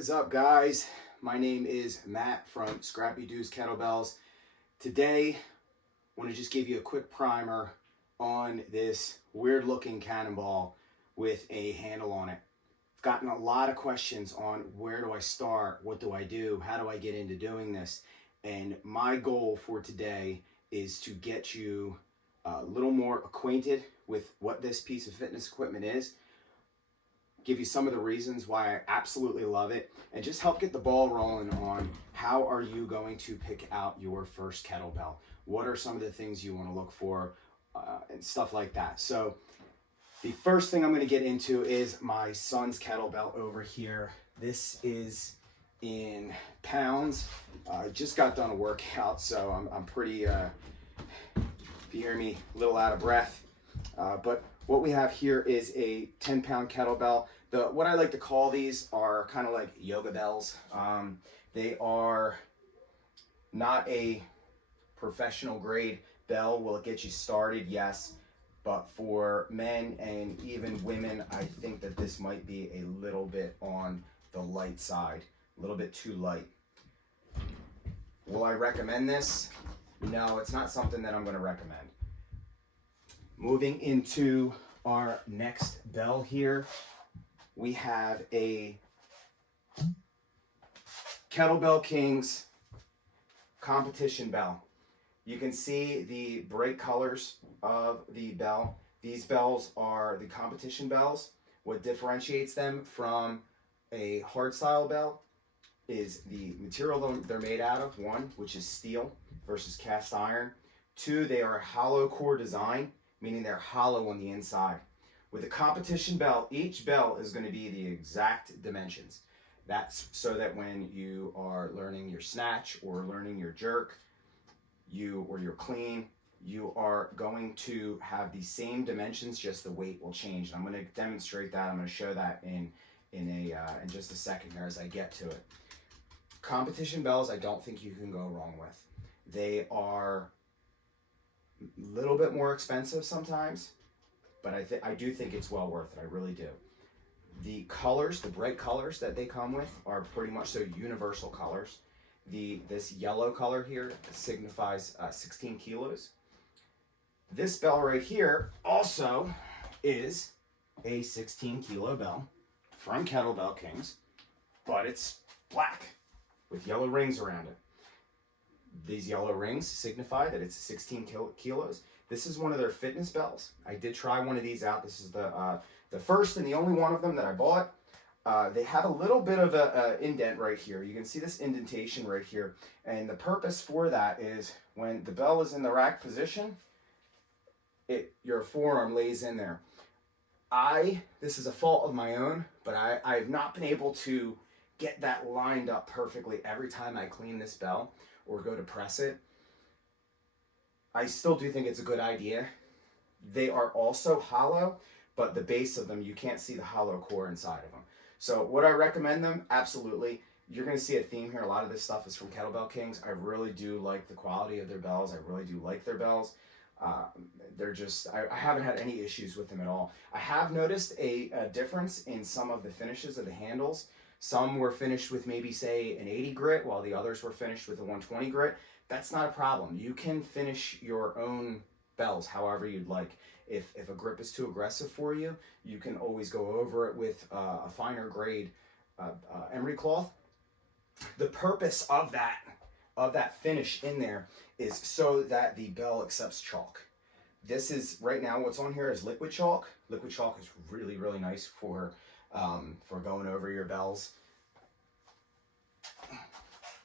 is up, guys? My name is Matt from Scrappy Do's Kettlebells. Today, I want to just give you a quick primer on this weird looking cannonball with a handle on it. I've gotten a lot of questions on where do I start, what do I do, how do I get into doing this, and my goal for today is to get you a little more acquainted with what this piece of fitness equipment is, give you some of the reasons why I absolutely love it, and just help get the ball rolling on how are you going to pick out your first kettlebell. What are some of the things you want to look for and stuff like that. So the first thing I'm going to get into is my son's kettlebell over here. This is in pounds. I just got done a workout, so I'm pretty, if you hear me, a little out of breath. But what we have here is a 10-pound kettlebell. What I like to call these are kind of like yoga bells. They are not a professional grade bell. Will it get you started? Yes. But for men and even women, I think that this might be a little bit on the light side, a little bit too light. Will I recommend this? No, it's not something that I'm going to recommend. Moving into our next bell here, we have a Kettlebell Kings competition bell. You can see the bright colors of the bell. These bells are the competition bells. What differentiates them from a hardstyle bell is the material they're made out of, one, which is steel versus cast iron. Two, they are a hollow core design, meaning they're hollow on the inside. With a competition bell, each bell is going to be the exact dimensions. That's so that when you are learning your snatch or learning your jerk, or your clean, you are going to have the same dimensions, just the weight will change. And I'm going to demonstrate that. I'm going to show that in just a second here as I get to it. Competition bells, I don't think you can go wrong with. They are a little bit more expensive sometimes, but I do think it's well worth it. I really do. The colors, the bright colors that they come with are pretty much so universal colors. This yellow color here signifies 16 kilos. This bell right here also is a 16 kilo bell from Kettlebell Kings, but it's black with yellow rings around it. These yellow rings signify that it's 16 kilos. This is one of their fitness bells. I did try one of these out. This is the first and the only one of them that I bought. They have a little bit of a indent right here. You can see this indentation right here. And the purpose for that is when the bell is in the rack position, your forearm lays in there. This is a fault of my own, but I have not been able to get that lined up perfectly every time I clean this bell or go to press it. I still do think it's a good idea. They are also hollow, but the base of them, you can't see the hollow core inside of them. So would I recommend them? Absolutely. You're going to see a theme here. A lot of this stuff is from Kettlebell Kings. I really do like the quality of their bells. I really do like their bells. They're just, I haven't had any issues with them at all. I have noticed a difference in some of the finishes of the handles. Some were finished with maybe, say, an 80 grit, while the others were finished with a 120 grit. That's not a problem. You can finish your own bells however you'd like. If a grip is too aggressive for you, you can always go over it with a finer grade emery cloth. The purpose of that finish in there is so that the bell accepts chalk. This is, right now, what's on here is liquid chalk. Liquid chalk is really, really nice for going over your bells.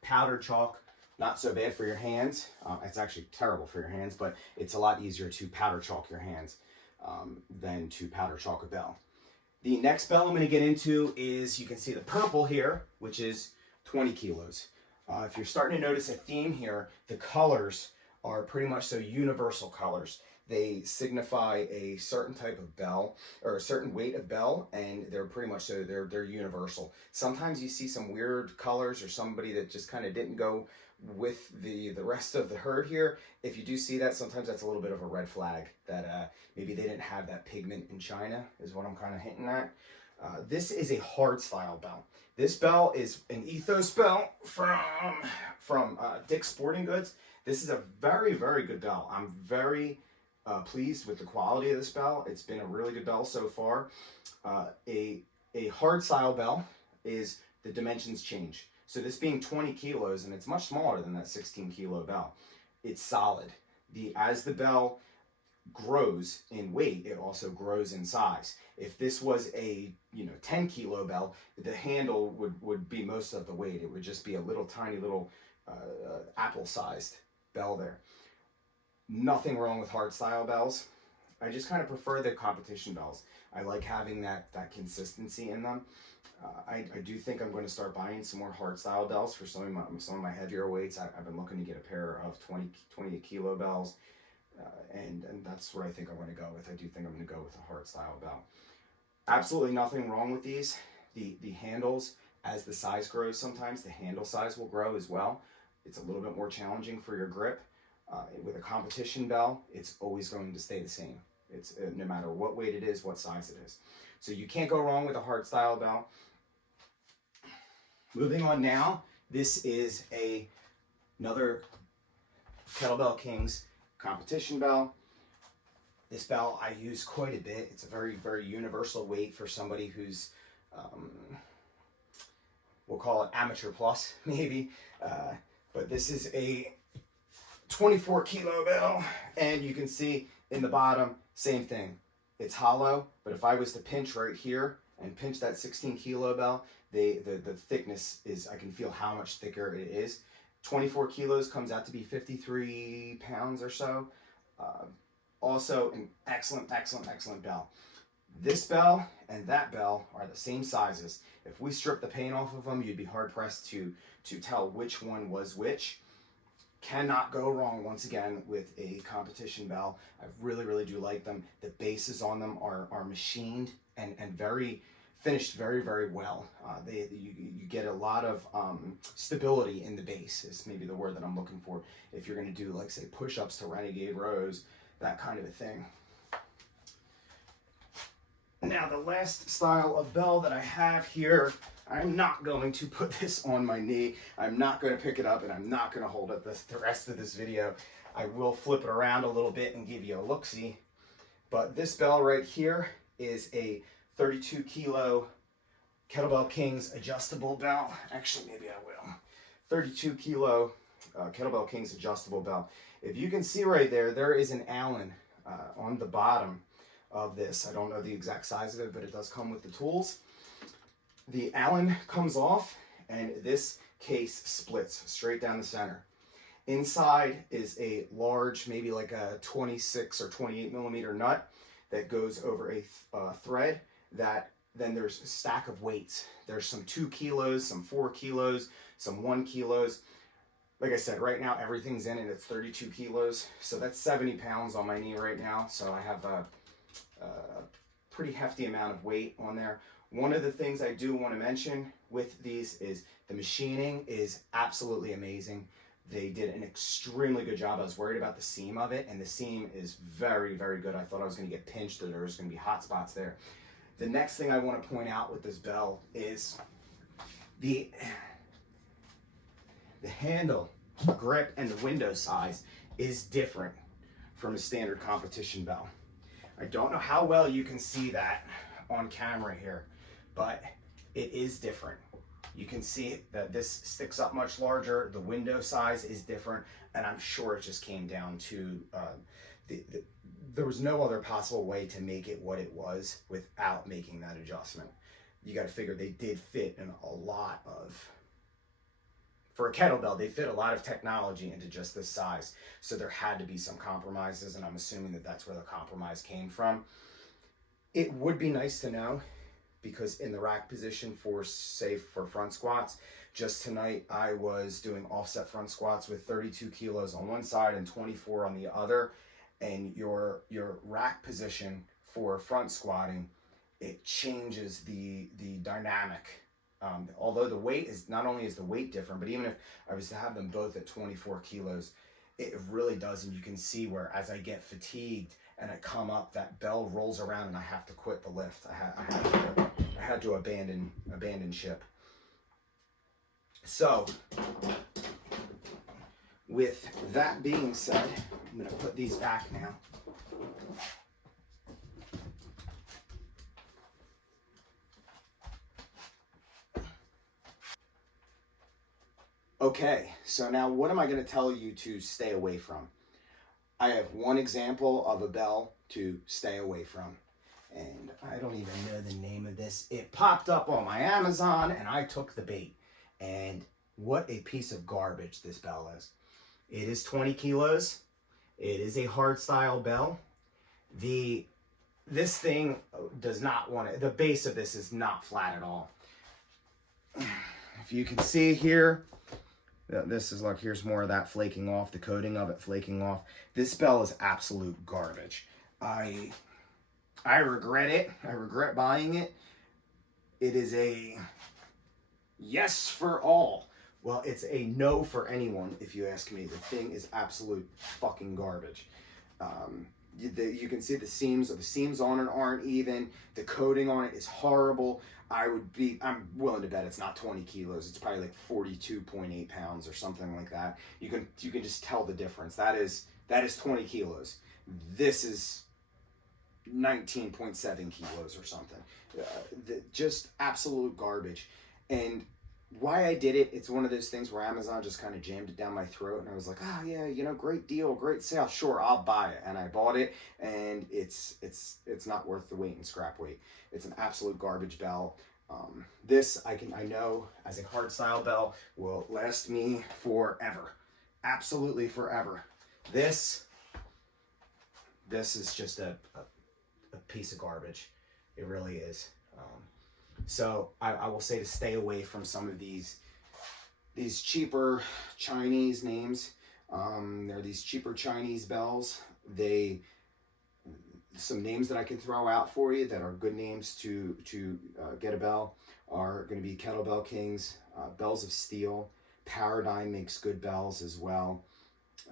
Powdered chalk, not so bad for your hands. It's actually terrible for your hands, but it's a lot easier to powder chalk your hands than to powder chalk a bell. The next bell I'm going to get into is, you can see the purple here, which is 20 kilos. If you're starting to notice a theme here, the colors are pretty much so universal colors. They signify a certain type of bell or a certain weight of bell, and they're pretty much so they're universal. Sometimes you see some weird colors or somebody that just kind of didn't go with the rest of the herd here. If you do see that, sometimes that's a little bit of a red flag that maybe they didn't have that pigment in China, is what I'm kind of hinting at. This is a hard style bell. This bell is an Ethos bell from Dick's Sporting Goods. This is a very, very good bell. I'm very pleased with the quality of this bell. It's been a really good bell so far. A hard style bell is the dimensions change. So this being 20 kilos, and it's much smaller than that 16 kilo bell, it's solid. As the bell grows in weight, it also grows in size. If this was a 10 kilo bell, the handle would be most of the weight. It would just be a little tiny little apple sized bell there. Nothing wrong with hard style bells. I just kind of prefer the competition bells. I like having that consistency in them. I do think I'm going to start buying some more hard style bells for some of my heavier weights. I've been looking to get a pair of 28 kilo bells, and that's what I think I'm going to go with. I do think I'm going to go with a hard style bell. Absolutely nothing wrong with these. The handles, as the size grows, sometimes the handle size will grow as well. It's a little bit more challenging for your grip. With a competition bell, it's always going to stay the same. It's no matter what weight it is, what size it is. So you can't go wrong with a hard style bell. Moving on now, this is another Kettlebell Kings competition bell. This bell I use quite a bit. It's a very, very universal weight for somebody who's, we'll call it amateur plus, maybe. But this is a 24 kilo bell, and you can see in the bottom, same thing. It's hollow, but if I was to pinch right here and pinch that 16 kilo bell, the thickness is, I can feel how much thicker it is. 24 kilos comes out to be 53 pounds or so. Also an excellent bell. This bell and that bell are the same sizes. If we strip the paint off of them, you'd be hard pressed to tell which one was which. Cannot go wrong, once again, with a competition bell. I really do like them. The bases on them are machined and finished very well. You get a lot of stability in the base, is maybe the word that I'm looking for, if you're going to do, like, say, push-ups to renegade rows, that kind of a thing. Now, the last style of bell that I have here, I'm not going to put this on my knee. I'm not going to pick it up, and I'm not going to hold it the rest of this video. I will flip it around a little bit and give you a look-see. But this bell right here is a 32 kilo Kettlebell Kings adjustable bell. Actually, maybe I will. 32 kilo Kettlebell Kings adjustable bell. If you can see right there, there is an Allen on the bottom of this. I don't know the exact size of it, but it does come with the tools. The Allen comes off, and this case splits straight down the center. Inside is a large, maybe like a 26 or 28 millimeter nut that goes over a thread. That then there's a stack of weights. There's some 2 kilos, some 4 kilos, some 1 kilos. Like I said, right now everything's in it. It's 32 kilos, so that's 70 pounds on my knee right now. So I have a pretty hefty amount of weight on there. One of the things I do want to mention with these is the machining is absolutely amazing. They did an extremely good job. I was worried about the seam of it, and the seam is very good. I thought I was going to get pinched, or there was going to be hot spots there. The next thing I want to point out with this bell is the handle, grip, and the window size is different from a standard competition bell. I don't know how well you can see that on camera here, but it is different. You can see that this sticks up much larger, the window size is different, and I'm sure it just came down to there was no other possible way to make it what it was without making that adjustment. You got to figure they did fit in a lot of, for a kettlebell, they fit a lot of technology into just this size. So there had to be some compromises, and I'm assuming that that's where the compromise came from. It would be nice to know, because in the rack position for, say, for front squats, just tonight I was doing offset front squats with 32 kilos on one side and 24 on the other, and your rack position for front squatting, it changes the dynamic. Although the weight is, not only is the weight different, but even if I was to have them both at 24 kilos, it really does. And you can see where as I get fatigued and I come up, that bell rolls around and I have to quit the lift. I I had to abandon ship. So, with that being said, I'm going to put these back now. Okay, so now what am I going to tell you to stay away from? I have one example of a bell to stay away from. And I don't even know the name of this. It popped up on my Amazon and I took the bait. And what a piece of garbage this bell is. It is 20 kilos. It is a hard style bell. This thing does not want to, the base of this is not flat at all. If you can see here, this is like, here's more of that flaking off, the coating of it flaking off. This bell is absolute garbage. I regret it. I regret buying it. It is a yes for all. Well, it's a no for anyone, if you ask me. The thing is absolute fucking garbage. You can see the seams on it aren't even. The coating on it is horrible. I'm willing to bet it's not 20 kilos. It's probably like 42.8 pounds or something like that. You can just tell the difference. That is 20 kilos. This is 19.7 kilos or something. Just absolute garbage. And why I did it, it's one of those things where Amazon just kind of jammed it down my throat, and I was like, oh yeah, great deal, great sale, sure, I'll buy it. And I bought it, and it's not worth the weight in scrap weight. It's an absolute garbage bell. This I know as a hard style bell will last me forever, absolutely forever. This is just a piece of garbage. It really is. So I will say to stay away from some of these cheaper Chinese names. There are these cheaper Chinese bells. Some names that I can throw out for you that are good names to get a bell are going to be Kettlebell Kings, Bells of Steel. Paradigm makes good bells as well.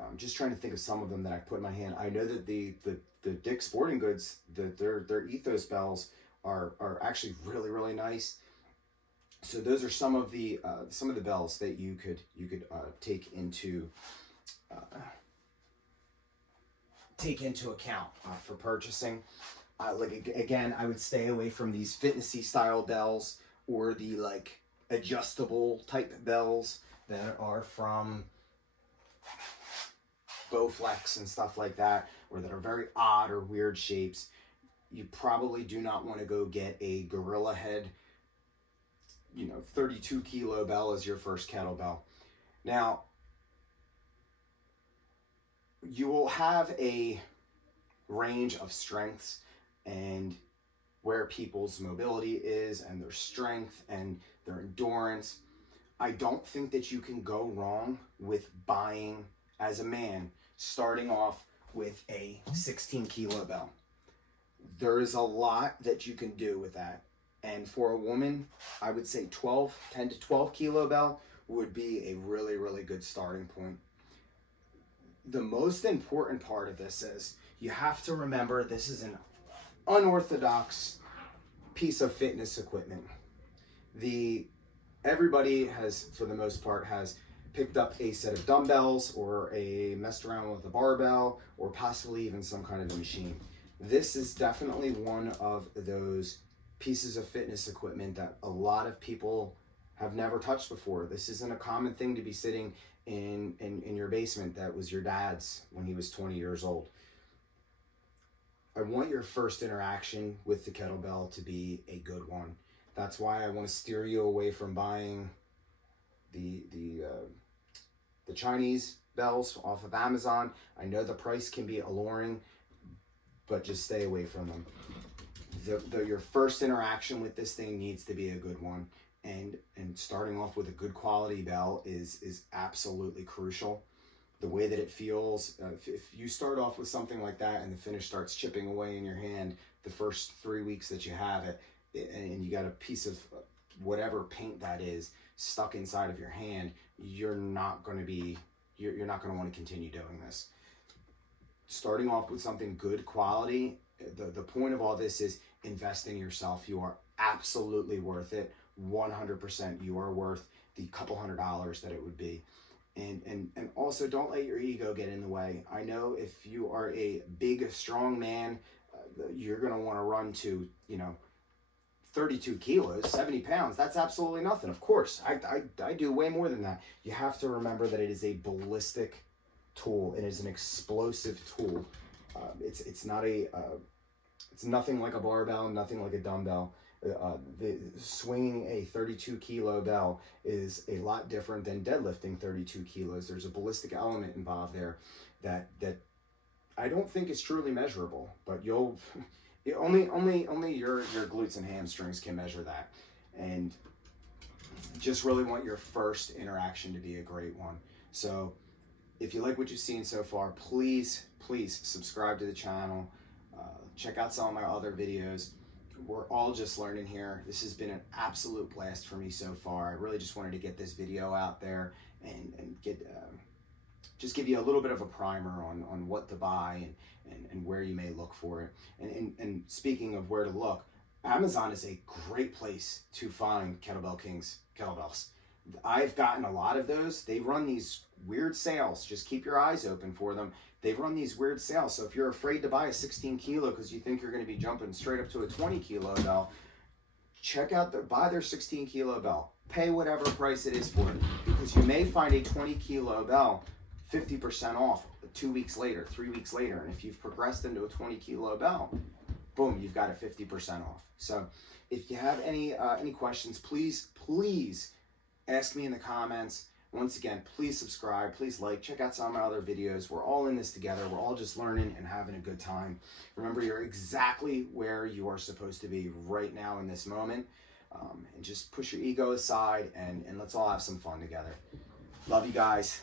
I'm just trying to think of some of them that I put in my hand. I know that the Dick's Sporting Goods, their Ethos bells are actually really, really nice. So those are some of the bells that you could take into account for purchasing. Again, I would stay away from these fitnessy style bells or the like adjustable type bells that are from Bowflex and stuff like that, or that are very odd or weird shapes. You probably do not want to go get a gorilla head, 32 kilo bell as your first kettlebell. Now, you will have a range of strengths and where people's mobility is and their strength and their endurance. I don't think that you can go wrong with buying, as a man, starting off with a 16 kilo bell. There is a lot that you can do with that. And for a woman, I would say 10 to 12 kilo bell would be a really, really good starting point. The most important part of this is you have to remember this is an unorthodox piece of fitness equipment. Everybody has, for the most part, has picked up a set of dumbbells or messed around with a barbell or possibly even some kind of a machine. This is definitely one of those pieces of fitness equipment that a lot of people have never touched before. This isn't a common thing to be sitting in your basement that was your dad's when he was 20 years old. I want your first interaction with the kettlebell to be a good one. That's why I want to steer you away from buying the Chinese bells off of Amazon. I know the price can be alluring, but just stay away from them. Your first interaction with this thing needs to be a good one, and starting off with a good quality bell is absolutely crucial. The way that it feels, if you start off with something like that and the finish starts chipping away in your hand the first 3 weeks that you have it, and you got a piece of whatever paint that is stuck inside of your hand, you're not going to want to continue doing this. Starting off with something good quality, the point of all this is invest in yourself. You are absolutely worth it. 100% you are worth the couple $100s that it would be. And also, don't let your ego get in the way. I know if you are a big, strong man, you're going to want to run to, 32 kilos, 70 pounds. That's absolutely nothing. Of course, I do way more than that. You have to remember that it is a ballistic tool. It is an explosive tool. It's not it's nothing like a barbell, nothing like a dumbbell. Swinging a 32 kilo bell is a lot different than deadlifting 32 kilos. There's a ballistic element involved there that I don't think is truly measurable, but only your glutes and hamstrings can measure that. And just really want your first interaction to be a great one. So if you like what you've seen so far, please subscribe to the channel. Check out some of my other videos. We're all just learning here. This has been an absolute blast for me so far. I really just wanted to get this video out there and get just give you a little bit of a primer on what to buy and where you may look for it. And speaking of where to look, Amazon is a great place to find Kettlebell Kings kettlebells. I've gotten a lot of those. They run these weird sales. Just keep your eyes open for them. They run these weird sales. So if you're afraid to buy a 16 kilo because you think you're going to be jumping straight up to a 20 kilo bell, buy their 16 kilo bell. Pay whatever price it is for it, because you may find a 20 kilo bell 50% off 2 weeks later, 3 weeks later. And if you've progressed into a 20 kilo bell, boom, you've got it 50% off. So if you have any questions, please ask me in the comments. Once again, please subscribe, please like, check out some of my other videos. We're all in this together. We're all just learning and having a good time. Remember, you're exactly where you are supposed to be right now in this moment. And just push your ego aside and let's all have some fun together. Love you guys.